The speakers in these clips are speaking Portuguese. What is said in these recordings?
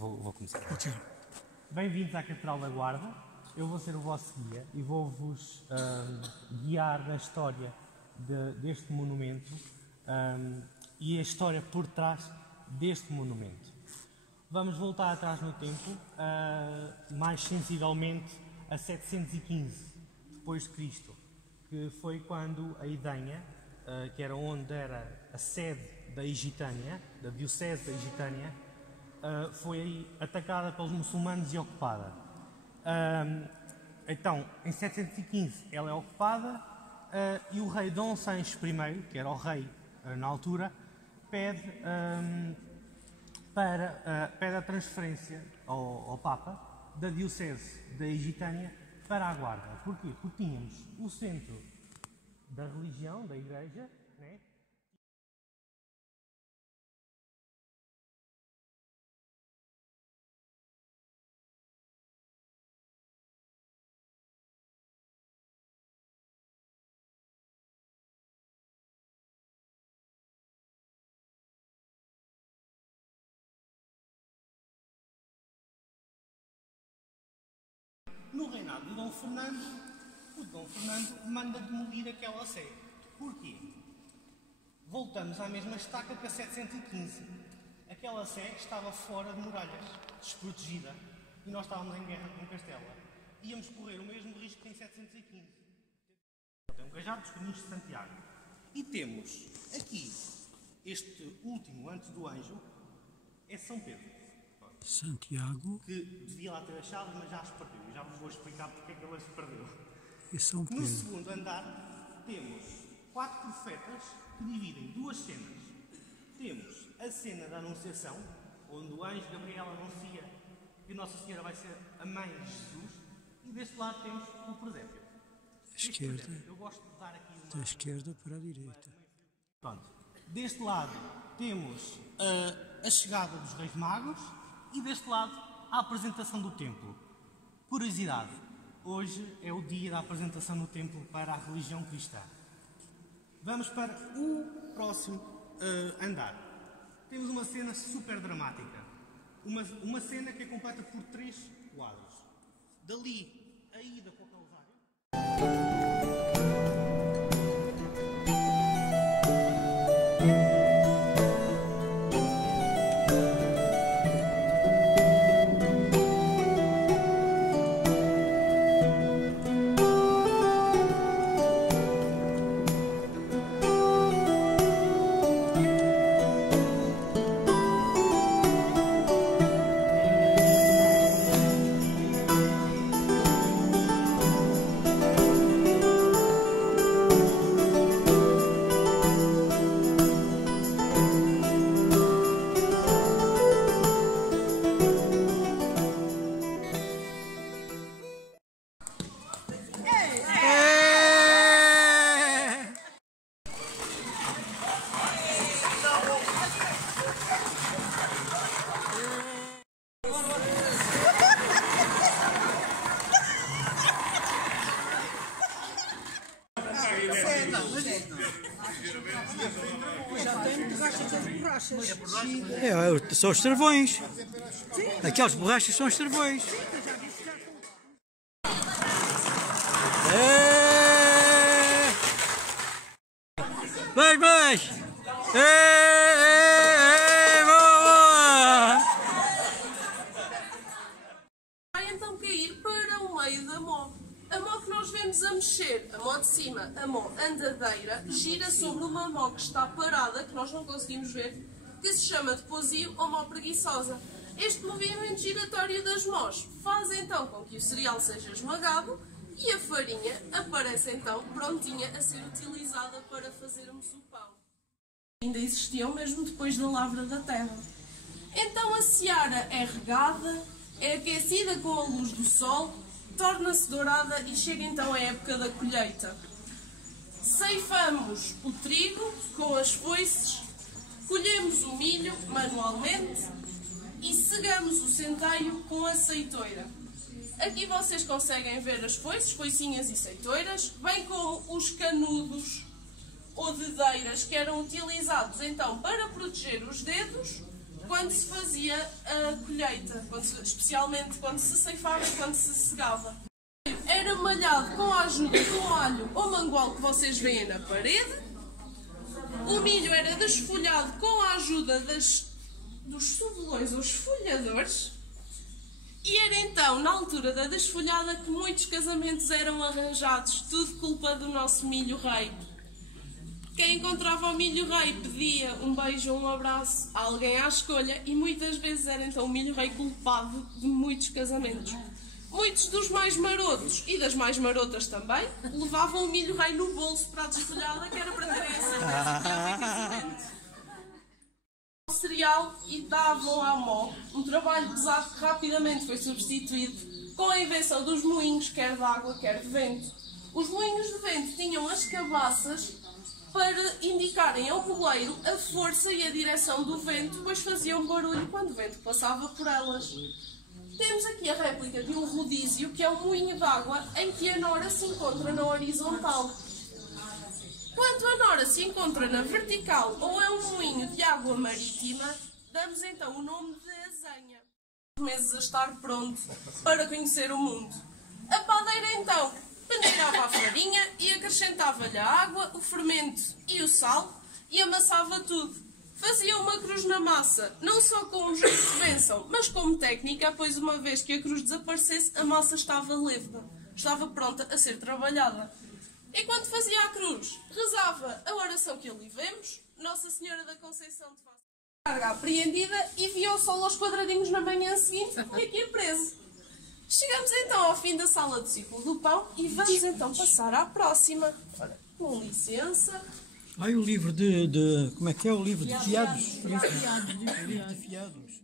Vou começar. Bem-vindos à Catedral da Guarda. Eu vou ser o vosso guia e vou-vos guiar na história deste monumento e a história por trás deste monumento. Vamos voltar atrás no tempo, mais sensivelmente a 715 depois de Cristo, que foi quando a Idanha, que era onde era a sede da Egitânia, da Diocese da Egitânia, foi atacada pelos muçulmanos e ocupada. Então, em 715 ela é ocupada e o rei Dom Sancho I, que era o rei na altura, pede a transferência ao Papa da Diocese da Egitânia para a Guarda. Porquê? Porque tínhamos o centro da religião, da Igreja, né? No reinado de Dom Fernando, o Dom Fernando manda demolir aquela sé. Porquê? Voltamos à mesma estaca que a 715. Aquela sé estava fora de muralhas, desprotegida, e nós estávamos em guerra com Castela. Íamos correr o mesmo risco que em 715. Tem um cajado dos Caminhos de Santiago. E temos aqui, este último, antes do anjo, é São Pedro. Santiago. Que devia lá ter as chaves, mas já se perdeu. Eu já vos vou explicar porque é que ele se perdeu. E São Pedro. No segundo andar temos 4 profetas que dividem 2 cenas. Temos a cena da Anunciação, onde o anjo Gabriel anuncia que Nossa Senhora vai ser a mãe de Jesus, e deste lado temos o presépio. Esquerda. Eu gosto de dar aqui uma... Da esquerda para a direita. Pronto. Deste lado temos a chegada dos Reis Magos e deste lado a apresentação do templo. Curiosidade, hoje é o dia da apresentação do templo para a religião cristã. Vamos para o próximo andar. Temos uma cena super dramática. Uma cena que é completa por 3 quadros. Dali, a ida para o Calvário. São os travões. Aquelas borrachas são os travões. Mais! Boa! Vai então cair para o meio da mó. A mó que nós vemos a mexer, a mó de cima, a mó andadeira, gira sobre uma mó que está parada, que nós não conseguimos ver, que se chama de pousio ou mó preguiçosa. Este movimento giratório das mós faz então com que o cereal seja esmagado e a farinha aparece então prontinha a ser utilizada para fazermos o pão. Ainda existiam mesmo depois da lavra da terra. Então a seara é regada, é aquecida com a luz do sol, torna-se dourada e chega então a época da colheita. Ceifamos o trigo com as foices, colhemos o milho manualmente e segamos o centeio com a seitoira. Aqui vocês conseguem ver as foices, foicinhas e seitoiras, bem como os canudos ou dedeiras que eram utilizados então para proteger os dedos quando se fazia a colheita, especialmente quando se ceifava e quando se segava. Era malhado com a ajuda do alho ou mangual que vocês veem na parede. O milho era desfolhado com a ajuda dos sovelões ou esfolhadores. E era então, na altura da desfolhada, que muitos casamentos eram arranjados, tudo culpa do nosso milho rei. Quem encontrava o milho rei pedia um beijo ou um abraço a alguém à escolha e muitas vezes era então o milho rei culpado de muitos casamentos. Muitos dos mais marotos e das mais marotas também levavam o milho rei no bolso para a desfolhada, que era para terem essa casamento. Cereal e davam à mó, um trabalho pesado que rapidamente foi substituído com a invenção dos moinhos, quer de água, quer de vento. Os moinhos de vento tinham as cabaças para indicarem ao moleiro a força e a direção do vento, pois faziam barulho quando o vento passava por elas. Temos aqui a réplica de um rodízio, que é um moinho de água em que a nora se encontra na horizontal. Quando a nora se encontra na vertical ou é um moinho de água marítima, damos então o nome de azenha. Meses a estar pronto para conhecer o mundo. A padeira então peneirava a farinha e acrescentava-lhe a água, o fermento e o sal e amassava tudo. Fazia uma cruz na massa, não só com um jeito de bênção, mas como técnica, pois uma vez que a cruz desaparecesse, a massa estava leveda, estava pronta a ser trabalhada. E quando fazia a cruz, rezava a oração que ali vemos, Nossa Senhora da Conceição de Fácil carga apreendida e via o sol aos quadradinhos na manhã seguinte e aqui preso. Chegamos então ao fim da sala do ciclo do pão e vamos então passar à próxima. Ora, com licença. Ai, o livro de... Como é que é o livro de fiados? Livro de fiados.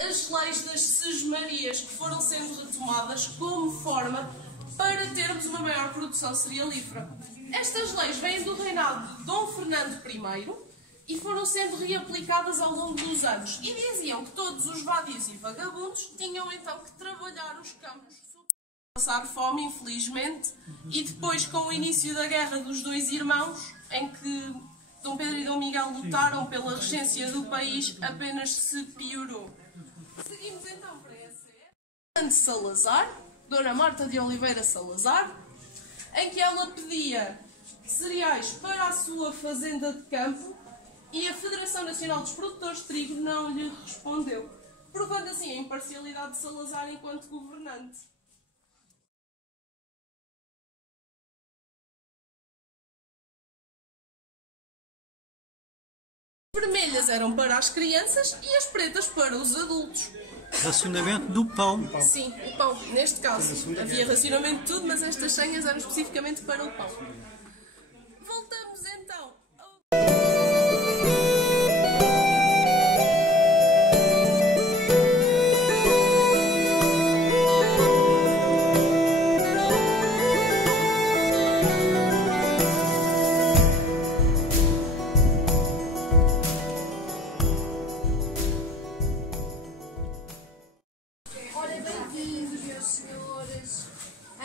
As leis das sesmarias que foram sendo retomadas como forma para termos uma maior produção cerealífera. Estas leis vêm do reinado de Dom Fernando I e foram sendo reaplicadas ao longo dos anos. E diziam que todos os vadios e vagabundos tinham então que trabalhar os campos, passar fome, infelizmente, e depois, com o início da Guerra dos Dois Irmãos, em que Dom Pedro e Dom Miguel lutaram pela regência do país, apenas se piorou. Seguimos então para essa época de Salazar, Dona Marta de Oliveira Salazar, em que ela pedia cereais para a sua fazenda de campo e a Federação Nacional dos Produtores de Trigo não lhe respondeu, provando assim a imparcialidade de Salazar enquanto governante. As vermelhas eram para as crianças e as pretas para os adultos. Racionamento do pão. Sim, o pão, neste caso. Havia racionamento de tudo, mas estas senhas eram especificamente para o pão. Voltamos então ao...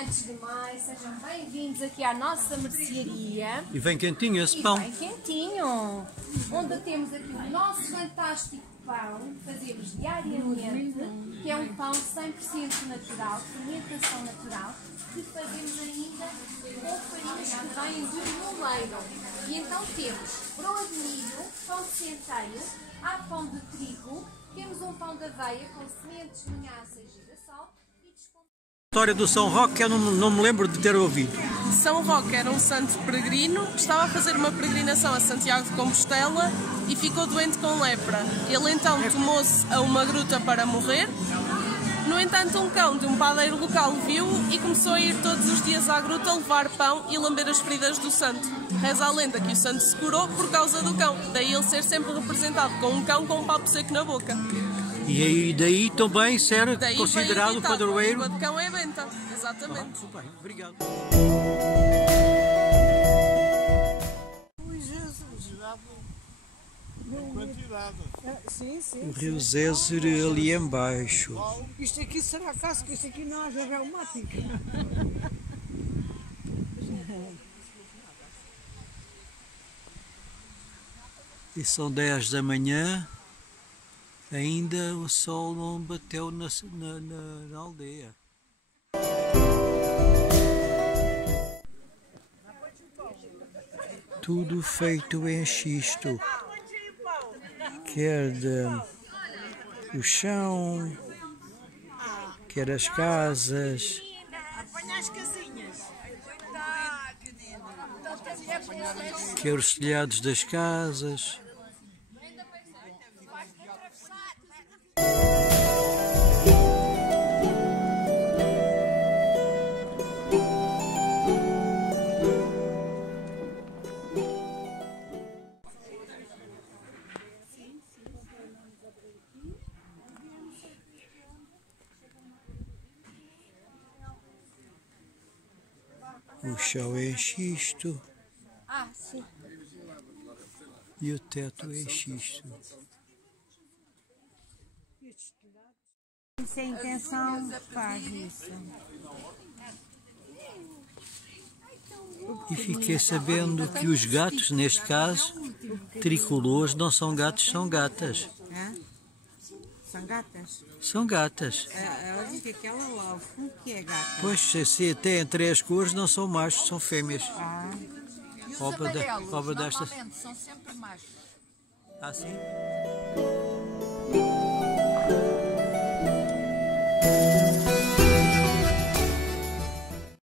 Antes de mais, sejam bem-vindos aqui à nossa mercearia. E vem quentinho esse pão. Bem quentinho. Onde temos aqui o nosso fantástico pão, que fazemos diariamente, que é um pão 100% natural, fermentação natural, que fazemos ainda com farinhas que vêm do moleiro. E então temos broa de milho, pão de centeio, há pão de trigo, temos um pão de aveia com sementes, linhaça e girassol. A história do São Roque que eu não me lembro de ter ouvido. São Roque era um santo peregrino que estava a fazer uma peregrinação a Santiago de Compostela e ficou doente com lepra. Ele então tomou-se a uma gruta para morrer. No entanto, um cão de um padeiro local viu-o e começou a ir todos os dias à gruta levar pão e lamber as feridas do santo. Reza a lenda que o santo se curou por causa do cão, daí ele ser sempre representado com um cão com um papo seco na boca. E aí, daí também ser Daí considerado padroeiro. A língua de cão é benta, exatamente. Bem, obrigado. Sim, sim. O rio Zézer ali embaixo. Isto aqui será casca, isto aqui não haja reumática. E são 10 da manhã. Ainda o sol não bateu na aldeia. Tudo feito em xisto, quer o chão, quer as casas, quer os telhados das casas. O chão é xisto e o teto é xisto. Se a intenção faz isso. E fiquei sabendo que os gatos, neste caso, tricolores, não são gatos, são gatas. Hã? São gatas? São gatas. Ela diz que aquela love, o que é gata? Pois, se têm 3 cores, não são machos, são fêmeas. E os Obra amarelos, destas. normalmente, são sempre machos. Ah, sim?